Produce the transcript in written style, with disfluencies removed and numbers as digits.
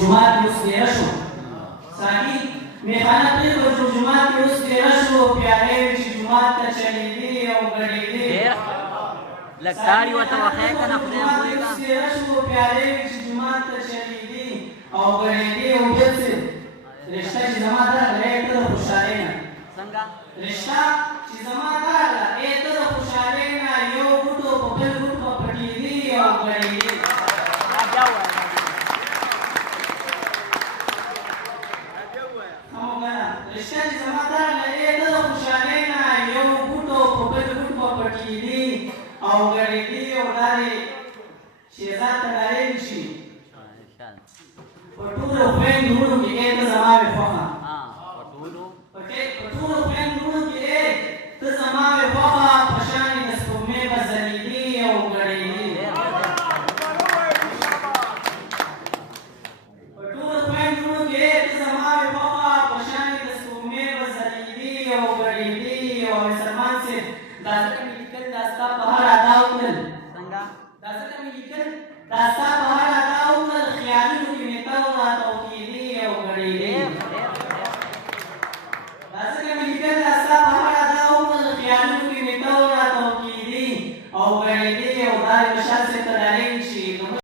جمعات کې اوس تېره شو ساقي میخانه پرېږده چې جومات کې اوس تېره شو پیالې وې چې جومات ته چلېدې او ګډېدې لږ تاړي ورته وښیه که نه خدای پوهېږه اوس تېره شو پیالې وې چې جومات ته چلېدې او ګډېدې او بیا څه رشته چې زما درغله ای ته د خوشحالۍ نه څنګه رشته چې زما درغله ای ته د خوشحالۍ نه یو بوټو په بل بوټ به پټېدې او ګډېدې رشته چې زما درغله ای ته د خوشحالۍ نه یو بوټو په بل بوټ به پټېدې او ګډېدې او دا دې شهزاد ته ډالۍ شي په ټولو خویندو وروڼو کې ای ته زما وې خوښه